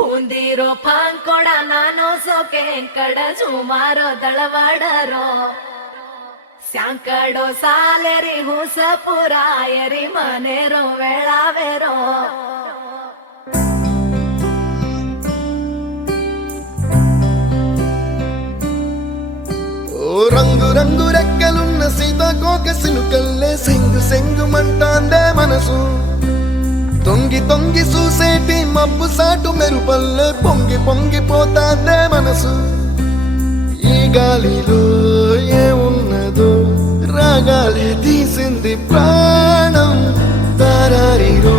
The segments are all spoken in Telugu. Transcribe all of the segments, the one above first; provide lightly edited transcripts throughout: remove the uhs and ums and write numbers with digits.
ಪೂಂದಿರೋ ಪಾಂಕೊಡ ನಾನು ಸೋಕೆ ಕಡ ಸುಮಾರೋ ದಳವಾಡರೋ ಸ್ಯಾಂಕಡೋ ಸಾಲೆರಿ ಹುಸಪುರ ಎರಿ ಮನೆರೋ ವೇಳಾವೆರೋ ఓ రంగు రంగు రెక్కలున్న సీతాకోక సిలుకల్లే సెంగు సెంగు మంటాందే మనసు తొంగి తొంగి చూసేటి మబ్బు సాటు మెరుపల్లే పొంగి పొంగిపోతాందే మనసు ఈ గాలిలో ఏమున్నదో రాగాలే తీసింది ప్రాణం దారారిరో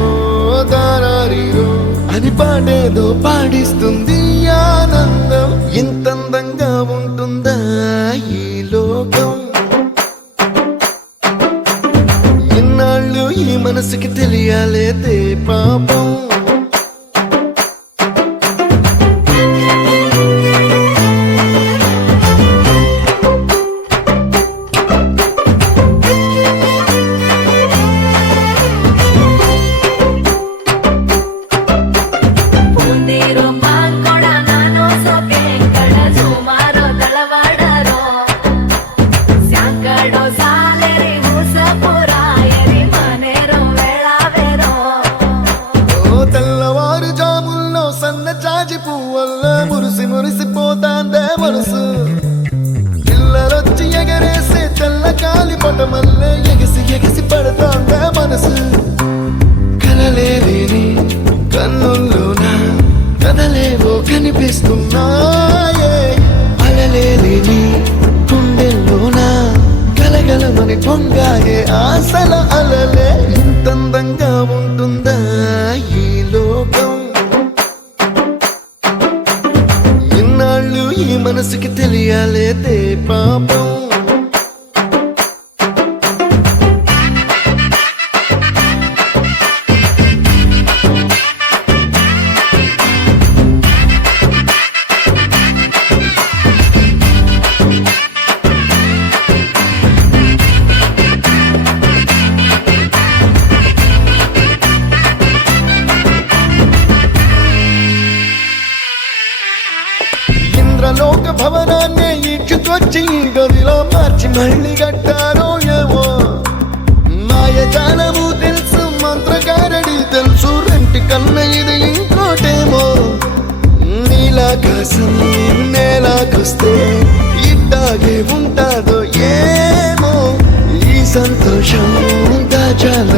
దారారిరో అని పాడేదో పాడిస్తుంది ఆనందం ఇంతందంగా ఉంటుందా ఈ లోకం ఇన్నాళ్ళు ఈ మనసుకి తెలియాలేదే పాపం ಪೂಂದಿರೋ ಪಾಂಕೊಡ ನಾನು ಸೋಕೆ ಕಡ ಸುಮಾರೋ ದಳವಾಡರೋ ಸ್ಯಾಂಕಡೋ ಸಾಲೆರಿ ಹುಸಪುರ ಎರಿ ಮನೆರೋ ವೇಳಾವೆರೋ ఓ తెల్లవారు జాముల్లో సన్న చాచి పువ్వల్ల మురిసి మురిసిపోతాందే మనసు పిల్లలొచ్చి ఎగరేసే తెల్ల కాలి పటమల్లే ఎగిసి ఎగిసి పడతాందే మనసు కలలేని కన్నుల్లోన కదలేవో కనిపిస్తున్నాయే అలలేని గుండెల్లోన కలగలమని పొంగాయే ఆశల అలలే ఇంతందంగా ఉంటుందా ఈ లోకం ఇన్నాళ్ళు ఈ మనసుకి తెలియాలేదే పాపం ఇంద్రలోక భవనాన్ని ఈడ్చుకొచ్చి ఈ గదిలో మార్చి మళ్ళీ కట్టారో ఏమో మాయజాలము తెలుసు మంత్రకారడి తెలుసు రెంటి కన్న ఇది ఇంకోటేమో నీలాకాశం నేలాకొస్తే ఇట్టాగే ఉంటాదో ఏమో ఈ సంతోషం దాచాల